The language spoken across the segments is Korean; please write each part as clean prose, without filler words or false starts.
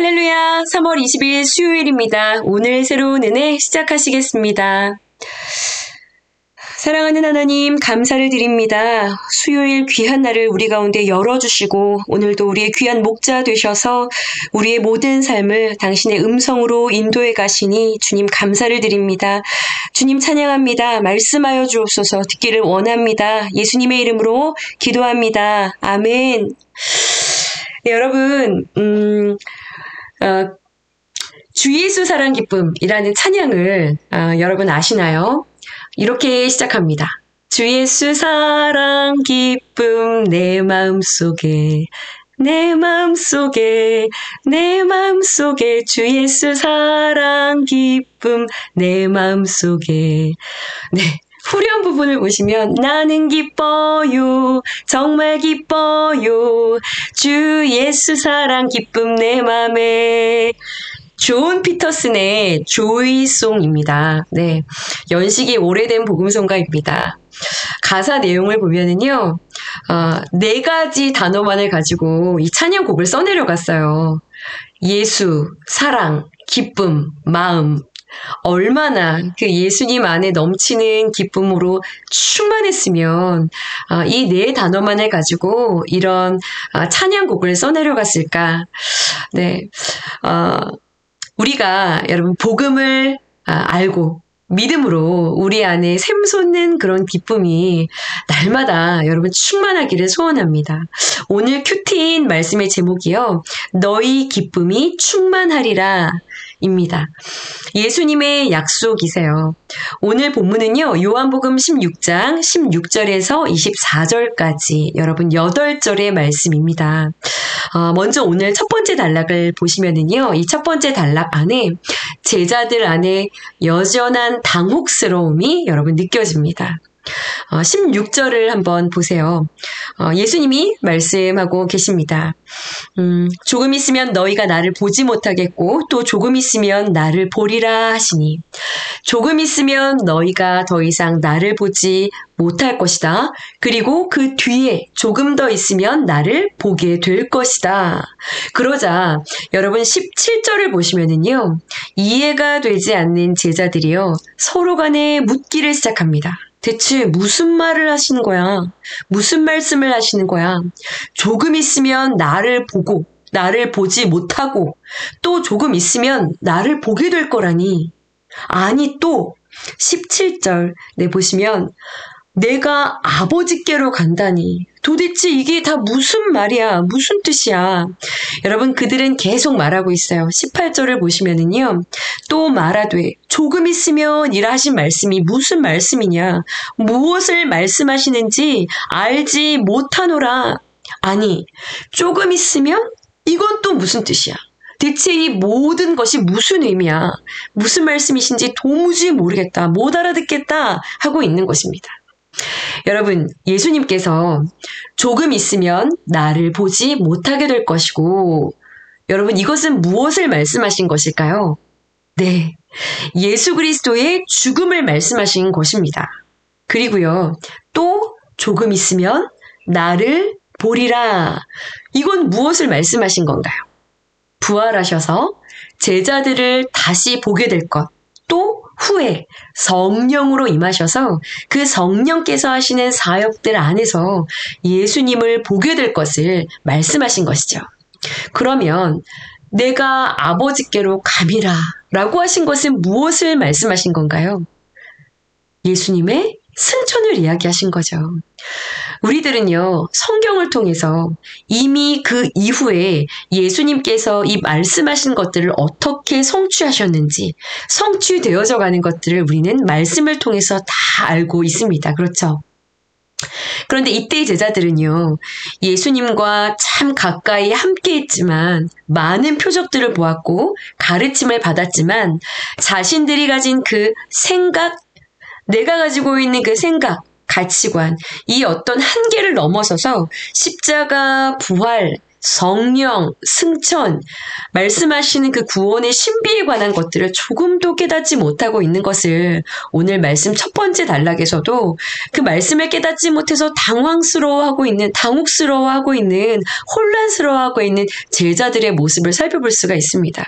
할렐루야, 3월 20일 수요일입니다. 오늘 새로운 은혜 시작하시겠습니다. 사랑하는 하나님, 감사를 드립니다. 수요일 귀한 날을 우리 가운데 열어주시고 오늘도 우리의 귀한 목자 되셔서 우리의 모든 삶을 당신의 음성으로 인도해 가시니 주님 감사를 드립니다. 주님 찬양합니다. 말씀하여 주옵소서. 듣기를 원합니다. 예수님의 이름으로 기도합니다. 아멘. 네, 여러분, 주 예수 사랑 기쁨이라는 찬양을 여러분 아시나요? 이렇게 시작합니다. 주 예수 사랑 기쁨 내 마음속에 내 마음속에 내 마음속에 주 예수 사랑 기쁨 내 마음속에. 네. 후렴 부분을 보시면 나는 기뻐요 정말 기뻐요 주 예수 사랑 기쁨 내 맘에. 존 피터슨의 조이송입니다. 네, 연식이 오래된 복음성가입니다. 가사 내용을 보면은요, 4가지 단어만을 가지고 이 찬양곡을 써내려갔어요. 예수, 사랑, 기쁨, 마음. 얼마나 그 예수님 안에 넘치는 기쁨으로 충만했으면 이 4단어만을 가지고 이런 찬양곡을 써내려갔을까. 네, 우리가 여러분 복음을 알고 믿음으로 우리 안에 샘솟는 그런 기쁨이 날마다 여러분 충만하기를 소원합니다. 오늘 큐티인 말씀의 제목이요. 너희 기쁨이 충만하리라 입니다. 예수님의 약속이세요. 오늘 본문은요. 요한복음 16장 16절에서 24절까지 여러분 8절의 말씀입니다. 먼저 오늘 첫 번째 단락을 보시면은요. 이 첫 번째 단락 안에 제자들 안에 여전한 당혹스러움이 여러분 느껴집니다. 16절을 한번 보세요. 예수님이 말씀하고 계십니다. 조금 있으면 너희가 나를 보지 못하겠고 또 조금 있으면 나를 보리라 하시니 조금 있으면 너희가 더 이상 나를 보지 못할 것이다. 그리고 그 뒤에 조금 더 있으면 나를 보게 될 것이다. 그러자 여러분 17절을 보시면은요. 이해가 되지 않는 제자들이요. 서로 간에 묻기를 시작합니다. 대체 무슨 말을 하시는 거야? 무슨 말씀을 하시는 거야? 조금 있으면 나를 보고 나를 보지 못하고 또 조금 있으면 나를 보게 될 거라니. 아니 또 17절 보시면 내가 아버지께로 간다니. 도대체 이게 다 무슨 말이야? 무슨 뜻이야? 여러분 그들은 계속 말하고 있어요. 18절을 보시면은요. 또 말하되 조금 있으면 이라 하신 말씀이 무슨 말씀이냐? 무엇을 말씀하시는지 알지 못하노라. 아니 조금 있으면 이건 또 무슨 뜻이야? 대체 이 모든 것이 무슨 의미야? 무슨 말씀이신지 도무지 모르겠다. 못 알아듣겠다 하고 있는 것입니다. 여러분, 예수님께서 조금 있으면 나를 보지 못하게 될 것이고, 여러분, 이것은 무엇을 말씀하신 것일까요? 네, 예수 그리스도의 죽음을 말씀하신 것입니다. 그리고요, 또 조금 있으면 나를 보리라. 이건 무엇을 말씀하신 건가요? 부활하셔서 제자들을 다시 보게 될 것. 또 후에 성령으로 임하셔서 그 성령께서 하시는 사역들 안에서 예수님을 보게 될 것을 말씀하신 것이죠. 그러면 내가 아버지께로 감이라 라고 하신 것은 무엇을 말씀하신 건가요? 예수님의 승천을 이야기하신 거죠. 우리들은요, 성경을 통해서 이미 그 이후에 예수님께서 이 말씀하신 것들을 어떻게 성취하셨는지, 성취되어져 가는 것들을 우리는 말씀을 통해서 다 알고 있습니다. 그렇죠? 그런데 이때의 제자들은요, 예수님과 참 가까이 함께 있지만, 많은 표적들을 보았고, 가르침을 받았지만, 자신들이 가진 그 생각, 내가 가지고 있는 그 생각, 가치관, 이 어떤 한계를 넘어서서 십자가, 부활, 성령, 승천, 말씀하시는 그 구원의 신비에 관한 것들을 조금도 깨닫지 못하고 있는 것을 오늘 말씀 첫 번째 단락에서도 그 말씀을 깨닫지 못해서 당황스러워하고 있는, 혼란스러워하고 있는 제자들의 모습을 살펴볼 수가 있습니다.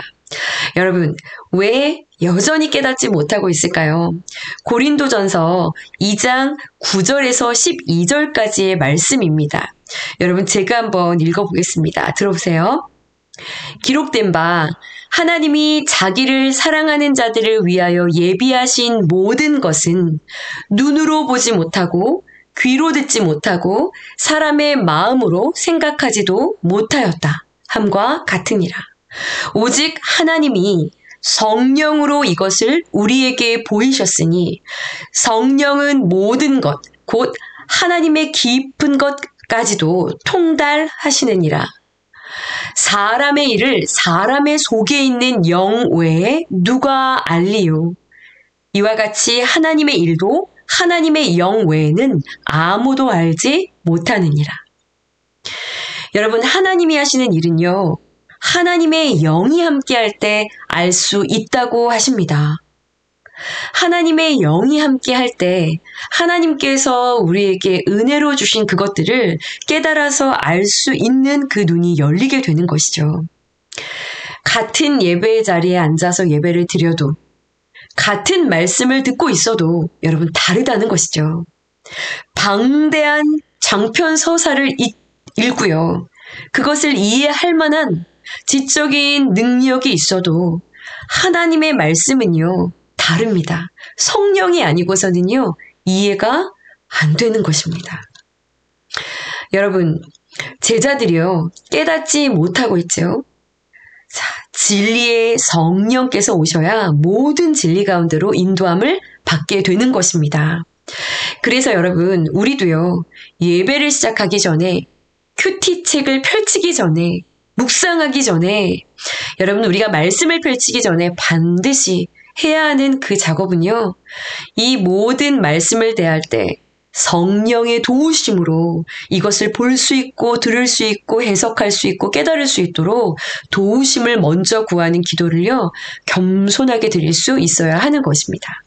여러분, 왜 여전히 깨닫지 못하고 있을까요? 고린도전서 2장 9절에서 12절까지의 말씀입니다. 여러분, 제가 한번 읽어보겠습니다. 들어보세요. 기록된 바 하나님이 자기를 사랑하는 자들을 위하여 예비하신 모든 것은 눈으로 보지 못하고 귀로 듣지 못하고 사람의 마음으로 생각하지도 못하였다 함과 같으니라. 오직 하나님이 성령으로 이것을 우리에게 보이셨으니 성령은 모든 것, 곧 하나님의 깊은 것까지도 통달하시느니라. 사람의 일을 사람의 속에 있는 영 외에 누가 알리요? 이와 같이 하나님의 일도 하나님의 영 외에는 아무도 알지 못하느니라. 여러분, 하나님이 하시는 일은요, 하나님의 영이 함께할 때 알 수 있다고 하십니다. 하나님의 영이 함께할 때 하나님께서 우리에게 은혜로 주신 그것들을 깨달아서 알 수 있는 그 눈이 열리게 되는 것이죠. 같은 예배의 자리에 앉아서 예배를 드려도, 같은 말씀을 듣고 있어도 여러분 다르다는 것이죠. 방대한 장편 서사를 읽고요, 그것을 이해할 만한 지적인 능력이 있어도 하나님의 말씀은요, 다릅니다. 성령이 아니고서는요, 이해가 안 되는 것입니다. 여러분, 제자들이요, 깨닫지 못하고 있죠. 자, 진리의 성령께서 오셔야 모든 진리 가운데로 인도함을 받게 되는 것입니다. 그래서 여러분, 우리도요, 예배를 시작하기 전에, 큐티 책을 펼치기 전에, 묵상하기 전에, 여러분, 우리가 말씀을 펼치기 전에 반드시 해야 하는 그 작업은요, 이 모든 말씀을 대할 때 성령의 도우심으로 이것을 볼 수 있고 들을 수 있고 해석할 수 있고 깨달을 수 있도록 도우심을 먼저 구하는 기도를요, 겸손하게 드릴 수 있어야 하는 것입니다.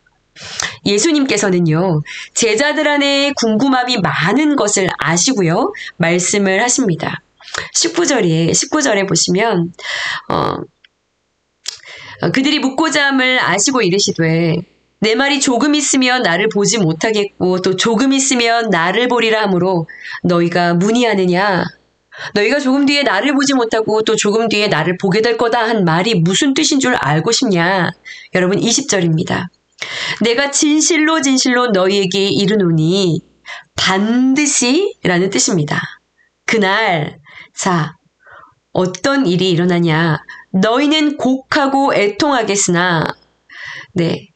예수님께서는요, 제자들 안에 궁금함이 많은 것을 아시고요, 말씀을 하십니다. 19절에 보시면 그들이 묻고자 함을 아시고 이르시되 내 말이 조금 있으면 나를 보지 못하겠고 또 조금 있으면 나를 보리라 하므로 너희가 문의하느냐? 너희가 조금 뒤에 나를 보지 못하고 또 조금 뒤에 나를 보게 될 거다 한 말이 무슨 뜻인 줄 알고 싶냐? 여러분, 20절입니다. 내가 진실로 너희에게 이르노니 반드시 라는 뜻입니다. 그날, 자, 어떤 일이 일어나냐? 너희는 곡하고 애통하겠으나, 네,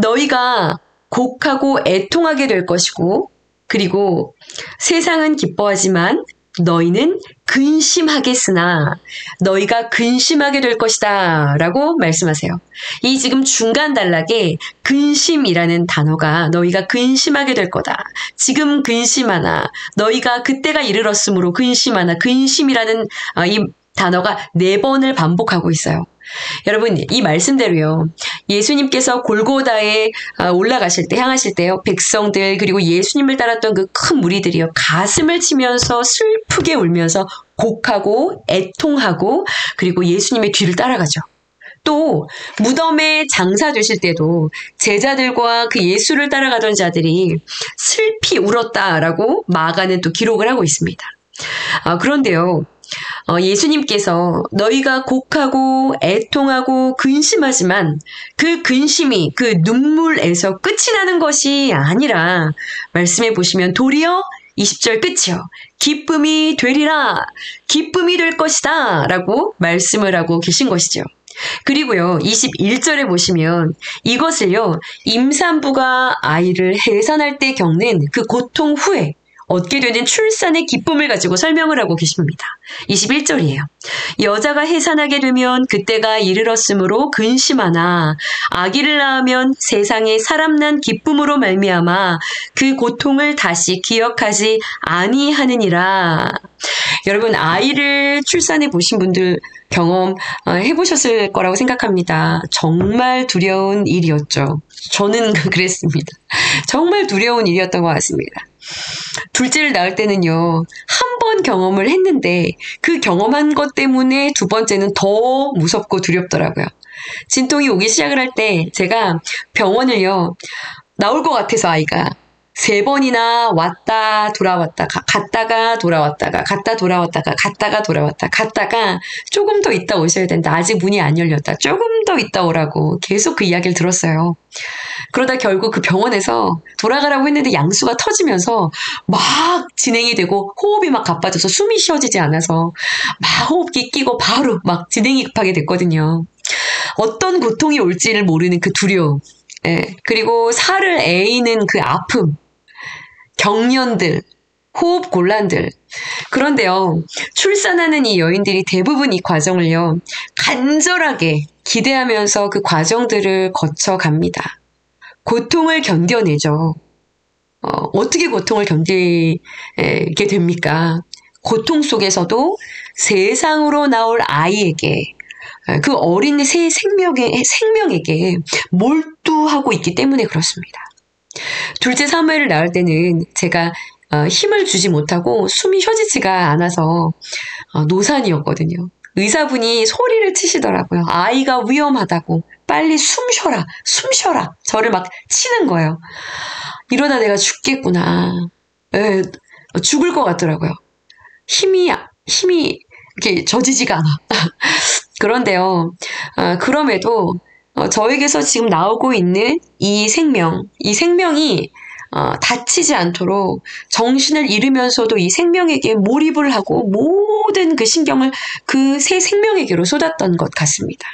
너희가 곡하고 애통하게 될 것이고, 그리고 세상은 기뻐하지만 너희는 근심하겠으나 너희가 근심하게 될 것이다 라고 말씀하세요. 이 지금 중간 단락에 근심이라는 단어가 너희가 근심하게 될 거다. 지금 근심하나 너희가 그때가 이르렀으므로 근심하나, 근심이라는 이 단어가 4번을 반복하고 있어요. 여러분, 이 말씀대로요, 예수님께서 골고다에 올라가실 때, 향하실 때요, 백성들 그리고 예수님을 따랐던 그 큰 무리들이요, 가슴을 치면서 슬프게 울면서 곡하고 애통하고 그리고 예수님의 뒤를 따라가죠. 또 무덤에 장사 되실 때도 제자들과 그 예수를 따라가던 자들이 슬피 울었다라고 마가는 또 기록을 하고 있습니다. 그런데요, 예수님께서 너희가 곡하고 애통하고 근심하지만 그 근심이 그 눈물에서 끝이 나는 것이 아니라 말씀해 보시면 도리어 20절 끝이요, 기쁨이 되리라, 기쁨이 될 것이다 라고 말씀을 하고 계신 것이죠. 그리고요, 21절에 보시면 이것을요, 임산부가 아이를 해산할 때 겪는 그 고통 후에 얻게 되는 출산의 기쁨을 가지고 설명을 하고 계십니다. 21절이에요. 여자가 해산하게 되면 그때가 이르렀으므로 근심하나 아기를 낳으면 세상에 사람 난 기쁨으로 말미암아 그 고통을 다시 기억하지 아니하느니라. 여러분 아이를 출산해 보신 분들 경험 해보셨을 거라고 생각합니다. 정말 두려운 일이었죠. 저는 그랬습니다. 정말 두려운 일이었던 것 같습니다. 둘째를 낳을 때는요, 한 번 경험을 했는데 그 경험한 것 때문에 두 번째는 더 무섭고 두렵더라고요. 진통이 오기 시작을 할 때 제가 병원을요, 나올 것 같아서 아이가 3번이나 왔다 돌아왔다 갔다가 돌아왔다가 갔다 돌아왔다가 갔다가 돌아왔다 갔다가 조금 더 있다 오셔야 된다. 아직 문이 안 열렸다. 조금 더 있다 오라고 계속 그 이야기를 들었어요. 그러다 결국 그 병원에서 돌아가라고 했는데 양수가 터지면서 막 진행이 되고 호흡이 막 가빠져서 숨이 쉬어지지 않아서 막 호흡기 끼고 바로 막 진행이 급하게 됐거든요. 어떤 고통이 올지를 모르는 그 두려움, 예, 그리고 살을 에이는 그 아픔, 경련들, 호흡 곤란들. 그런데요, 출산하는 이 여인들이 대부분 이 과정을요, 간절하게 기대하면서 그 과정들을 거쳐갑니다. 고통을 견뎌내죠. 어떻게 고통을 견디게 됩니까? 고통 속에서도 세상으로 나올 아이에게, 그 어린 새 생명에게 몰두하고 있기 때문에 그렇습니다. 둘째 사무엘을 낳을 때는 제가 힘을 주지 못하고 숨이 쉬어지지가 않아서 노산이었거든요. 의사분이 소리를 치시더라고요. 아이가 위험하다고. 빨리 숨 쉬어라. 저를 막 치는 거예요. 이러다 내가 죽겠구나. 죽을 것 같더라고요. 힘이 이렇게 져지지가 않아. 그런데요, 그럼에도 저에게서 지금 나오고 있는 이 생명이 다치지 않도록 정신을 잃으면서도 이 생명에게 몰입을 하고 모든 그 신경을 그 새 생명에게로 쏟았던 것 같습니다.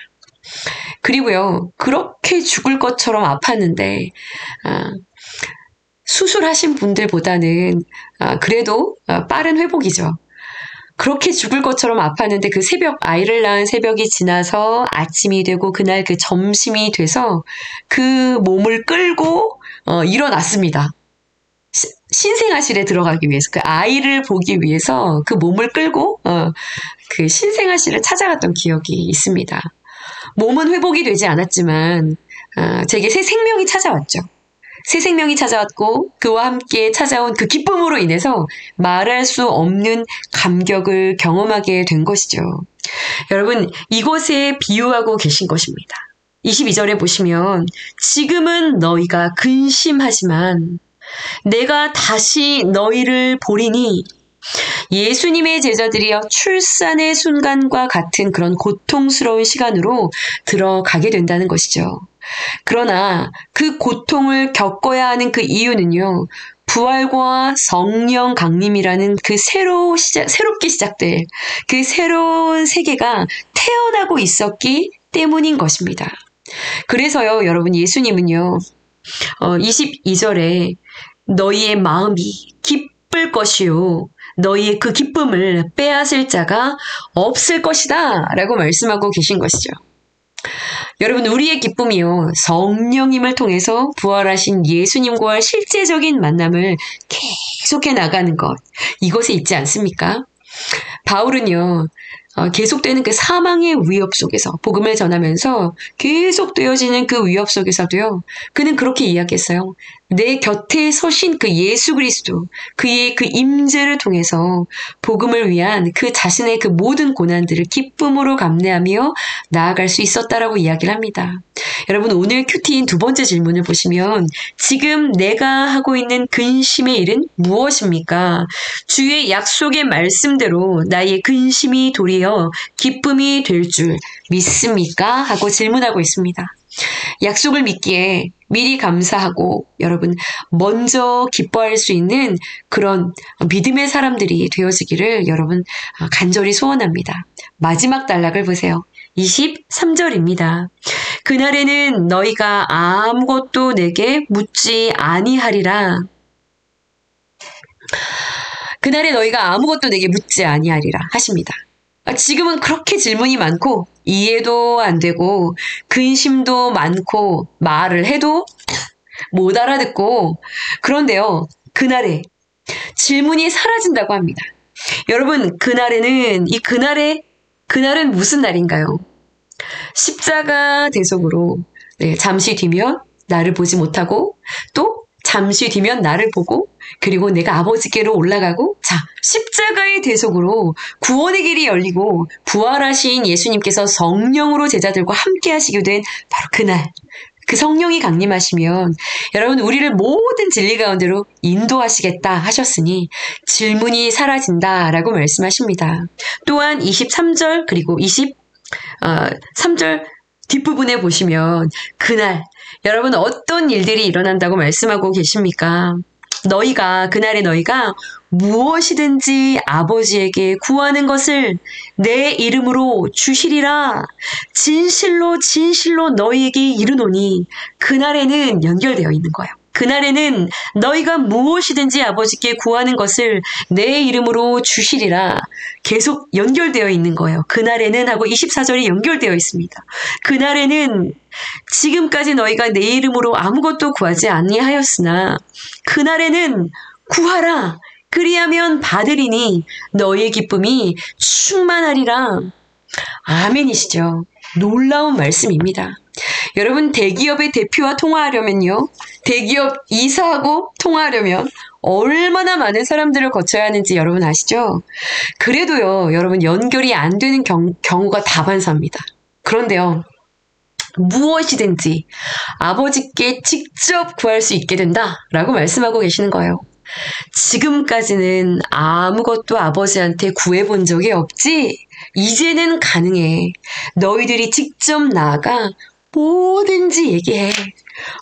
그리고요, 그렇게 죽을 것처럼 아팠는데 수술하신 분들보다는 그래도 빠른 회복이죠. 그렇게 죽을 것처럼 아팠는데 그 새벽, 아이를 낳은 새벽이 지나서 아침이 되고 그날 그 점심이 돼서 그 몸을 끌고 일어났습니다. 신생아실에 들어가기 위해서, 그 아이를 보기 위해서 그 몸을 끌고 그 신생아실을 찾아갔던 기억이 있습니다. 몸은 회복이 되지 않았지만 제게 새 생명이 찾아왔죠. 새 생명이 찾아왔고 그와 함께 찾아온 그 기쁨으로 인해서 말할 수 없는 감격을 경험하게 된 것이죠. 여러분, 이곳에 비유하고 계신 것입니다. 22절에 보시면 지금은 너희가 근심하지만 내가 다시 너희를 보리니, 예수님의 제자들이여 출산의 순간과 같은 그런 고통스러운 시간으로 들어가게 된다는 것이죠. 그러나 그 고통을 겪어야 하는 그 이유는요, 부활과 성령 강림이라는 그 새롭게 시작될 그 새로운 세계가 태어나고 있었기 때문인 것입니다. 그래서요, 여러분, 예수님은요, 22절에 너희의 마음이 기쁠 것이요, 너희의 그 기쁨을 빼앗을 자가 없을 것이다 라고 말씀하고 계신 것이죠. 여러분, 우리의 기쁨이요, 성령님을 통해서 부활하신 예수님과의 실제적인 만남을 계속해 나가는 것, 이것에 있지 않습니까? 바울은요, 계속되는 그 사망의 위협 속에서 복음을 전하면서 계속되어지는 그 위협 속에서도요, 그는 그렇게 이야기했어요. 내 곁에 서신 그 예수 그리스도, 그의 그 임재를 통해서 복음을 위한 그 자신의 그 모든 고난들을 기쁨으로 감내하며 나아갈 수 있었다라고 이야기를 합니다. 여러분, 오늘 큐티인 두 번째 질문을 보시면 지금 내가 하고 있는 근심의 일은 무엇입니까? 주의 약속의 말씀대로 나의 근심이 도리어 기쁨이 될 줄 믿습니까? 하고 질문하고 있습니다. 약속을 믿기에 미리 감사하고 여러분 먼저 기뻐할 수 있는 그런 믿음의 사람들이 되어지기를 여러분 간절히 소원합니다. 마지막 단락을 보세요. 23절입니다. 그날에는 너희가 아무것도 내게 묻지 아니하리라. 그날에 너희가 아무것도 내게 묻지 아니하리라 하십니다. 지금은 그렇게 질문이 많고 이해도 안 되고 근심도 많고 말을 해도 못 알아듣고, 그런데요, 그날에 질문이 사라진다고 합니다. 여러분, 그날은 무슨 날인가요? 십자가 대속으로, 네, 잠시 뒤면 나를 보지 못하고, 또 잠시 뒤면 나를 보고, 그리고 내가 아버지께로 올라가고, 자, 십자가의 대속으로 구원의 길이 열리고 부활하신 예수님께서 성령으로 제자들과 함께 하시게 된 바로 그날, 그 성령이 강림하시면 여러분, 우리를 모든 진리 가운데로 인도하시겠다 하셨으니 질문이 사라진다라고 말씀하십니다. 또한 23절 그리고 3절 뒷부분에 보시면 그날 여러분 어떤 일들이 일어난다고 말씀하고 계십니까? 그날에 너희가 무엇이든지 아버지에게 구하는 것을 내 이름으로 주시리라. 진실로 진실로 너희에게 이르노니, 그날에는 연결되어 있는 거예요. 그날에는 너희가 무엇이든지 아버지께 구하는 것을 내 이름으로 주시리라. 계속 연결되어 있는 거예요. 그날에는 하고 24절이 연결되어 있습니다. 그날에는 지금까지 너희가 내 이름으로 아무것도 구하지 아니하였으나 그날에는 구하라. 그리하면 받으리니 너희의 기쁨이 충만하리라. 아멘이시죠. 놀라운 말씀입니다. 여러분, 대기업의 대표와 통화하려면요, 대기업 이사하고 통화하려면 얼마나 많은 사람들을 거쳐야 하는지 여러분 아시죠? 그래도요, 여러분, 연결이 안 되는 경우가 다반사입니다. 그런데요, 무엇이든지 아버지께 직접 구할 수 있게 된다라고 말씀하고 계시는 거예요. 지금까지는 아무것도 아버지한테 구해본 적이 없지? 이제는 가능해. 너희들이 직접 나아가 뭐든지 얘기해.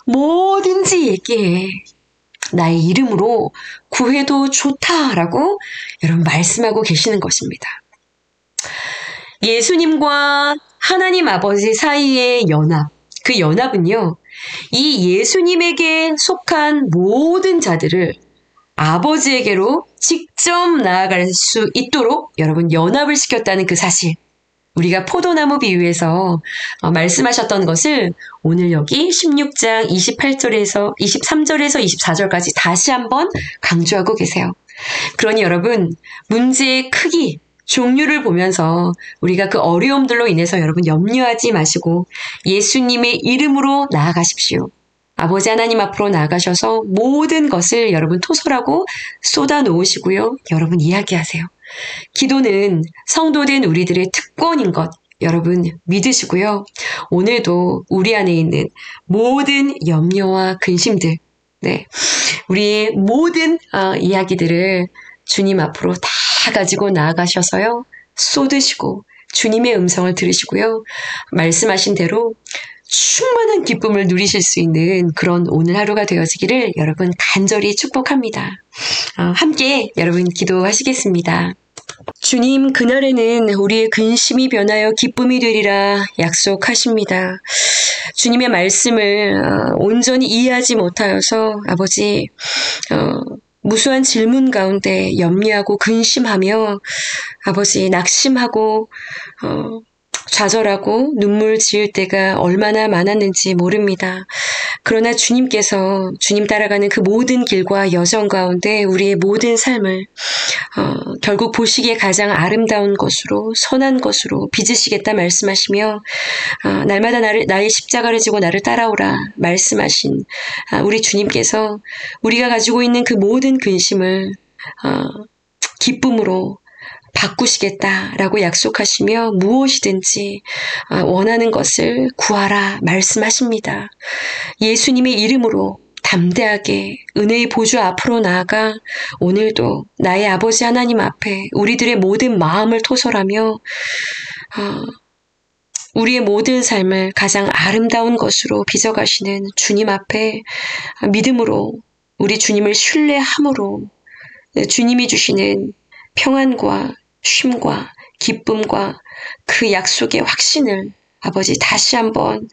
뭐든지 얘기해. 나의 이름으로 구해도 좋다라고 여러분 말씀하고 계시는 것입니다. 예수님과 하나님 아버지 사이의 연합, 그 연합은요, 이 예수님에게 속한 모든 자들을 아버지에게로 직접 나아갈 수 있도록 여러분 연합을 시켰다는 그 사실, 우리가 포도나무 비유에서 말씀하셨던 것을 오늘 여기 16장 23절에서 24절까지 다시 한번 강조하고 계세요. 그러니 여러분, 문제의 크기, 종류를 보면서 우리가 그 어려움들로 인해서 여러분 염려하지 마시고 예수님의 이름으로 나아가십시오. 아버지 하나님 앞으로 나아가셔서 모든 것을 여러분 토설하고 쏟아 놓으시고요. 여러분 이야기하세요. 기도는 성도된 우리들의 특권인 것 여러분 믿으시고요. 오늘도 우리 안에 있는 모든 염려와 근심들, 네, 우리의 모든 이야기들을 주님 앞으로 다 가지고 나아가셔서요. 쏟으시고 주님의 음성을 들으시고요. 말씀하신 대로 충만한 기쁨을 누리실 수 있는 그런 오늘 하루가 되어지기를 여러분 간절히 축복합니다. 함께 여러분 기도하시겠습니다. 주님, 그날에는 우리의 근심이 변하여 기쁨이 되리라 약속하십니다. 주님의 말씀을 온전히 이해하지 못하여서 아버지 무수한 질문 가운데 염려하고 근심하며 아버지 낙심하고 좌절하고 눈물 지을 때가 얼마나 많았는지 모릅니다. 그러나 주님께서 주님 따라가는 그 모든 길과 여정 가운데 우리의 모든 삶을 결국 보시기에 가장 아름다운 것으로 선한 것으로 빚으시겠다 말씀하시며 날마다 나의 십자가를 지고 나를 따라오라 말씀하신 우리 주님께서 우리가 가지고 있는 그 모든 근심을 기쁨으로 바꾸시겠다라고 약속하시며 무엇이든지 원하는 것을 구하라 말씀하십니다. 예수님의 이름으로 담대하게 은혜의 보좌 앞으로 나아가 오늘도 나의 아버지 하나님 앞에 우리들의 모든 마음을 토설하며 우리의 모든 삶을 가장 아름다운 것으로 빚어가시는 주님 앞에 믿음으로 우리 주님을 신뢰함으로 주님이 주시는 평안과 쉼과 기쁨과 그 약속의 확신을 아버지 다시 한번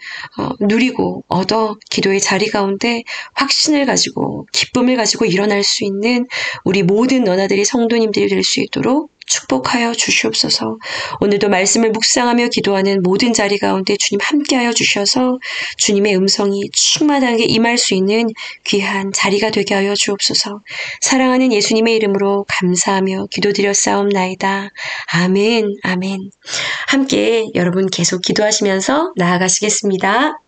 누리고 얻어 기도의 자리 가운데 확신을 가지고 기쁨을 가지고 일어날 수 있는 우리 모든 너나들이 성도님들이 될 수 있도록 축복하여 주시옵소서. 오늘도 말씀을 묵상하며 기도하는 모든 자리 가운데 주님 함께하여 주셔서 주님의 음성이 충만하게 임할 수 있는 귀한 자리가 되게 하여 주옵소서. 사랑하는 예수님의 이름으로 감사하며 기도드렸사옵나이다. 아멘, 아멘. 함께 여러분 계속 기도하시면서 나아가시겠습니다.